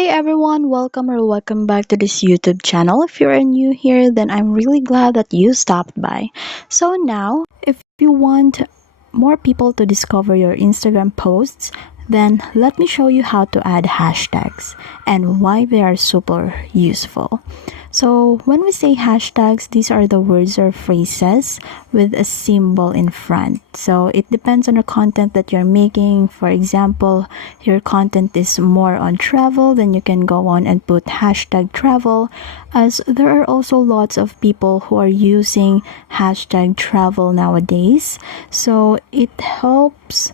Hey everyone, welcome back to this YouTube channel. If you're new here, then I'm really glad that you stopped by. So now, if you want more people to discover your Instagram posts, then let me show you how to add hashtags and why they are super useful. So when we say hashtags, these are the words or phrases with a symbol in front. So it depends on the content that you're making. For example, your content is more on travel, then you can go on and put hashtag travel, as there are also lots of people who are using hashtag travel nowadays. So it helps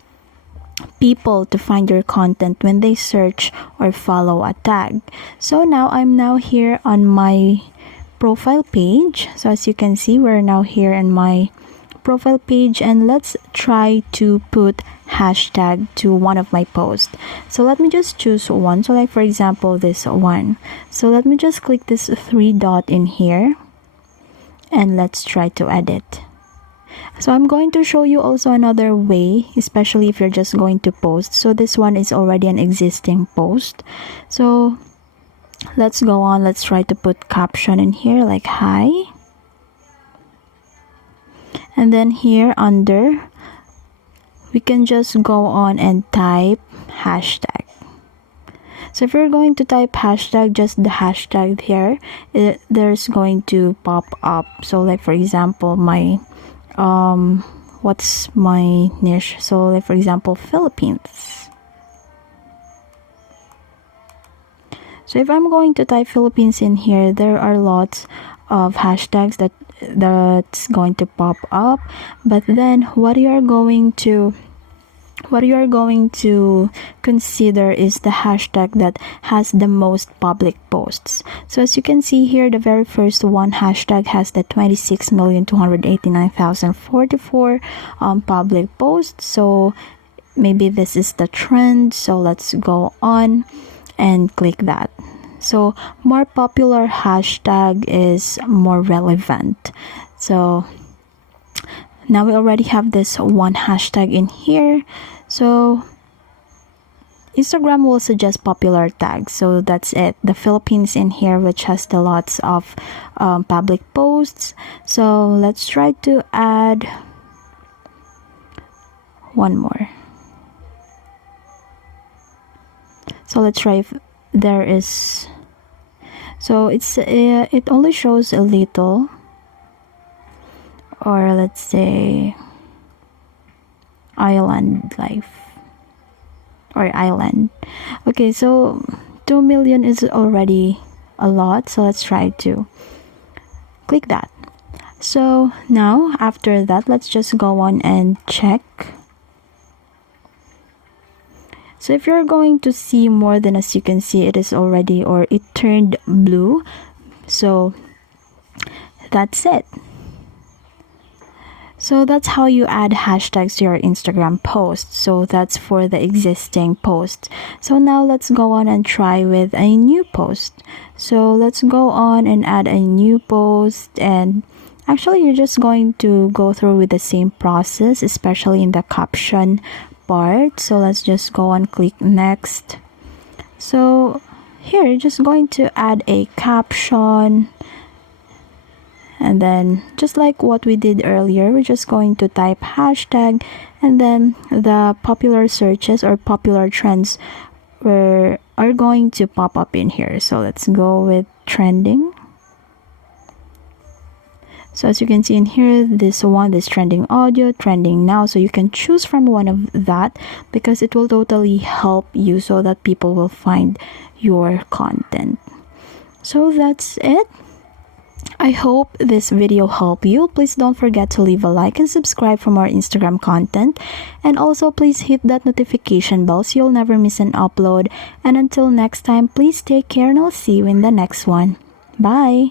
people to find your content when they search or follow a tag. So now I'm here on my profile page. So as you can see, we're now here in my profile page, and let's try to put hashtag to one of my posts. So let me just choose one. So like for example this one. So let me just click this three dot in here and let's try to edit. So I'm going to show you also another way, especially if you're just going to post. So this one is already an existing post. So let's go on. Let's try to put caption in here like hi. And then here under, we can just go on and type hashtag. So if you're going to type hashtag, just the hashtag here, there's going to pop up. So like for example, my what's my niche? So like for example, Philippines. So if I'm going to type Philippines in here, there are lots of hashtags that's going to pop up. But then what you are going to consider is the hashtag that has the most public posts. So as you can see here, the very first one hashtag has the 26,289,044 public posts. So maybe this is the trend. So let's go on and click that. So more popular hashtag is more relevant. So now we already have this one hashtag in here. So Instagram will suggest popular tags. So that's it. The Philippines in here, which has the lots of public posts. So let's try to add one more. So let's try if there is. So it only shows a little, or let's say island life or island. Okay, so 2 million is already a lot, so let's try to click that. So now after that, let's just go on and check. So if you're going to see more than, as you can see, it is already, or it turned blue. So that's it. So that's how you add hashtags to your Instagram posts. So that's for the existing post. So now let's go on and try with a new post. So let's go on and add a new post, and actually you're just going to go through with the same process, especially in the caption part. So let's just go on, click next. So here you're just going to add a caption. And then just like what we did earlier, we're just going to type hashtag, and then the popular searches or popular trends are going to pop up in here. So let's go with trending. So as you can see in here, this one is trending audio, trending now. So you can choose from one of that, because it will totally help you so that people will find your content. So that's it. I hope this video helped you. Please don't forget to leave a like and subscribe for more Instagram content. And also please hit that notification bell so you'll never miss an upload. And until next time, please take care, and I'll see you in the next one. Bye!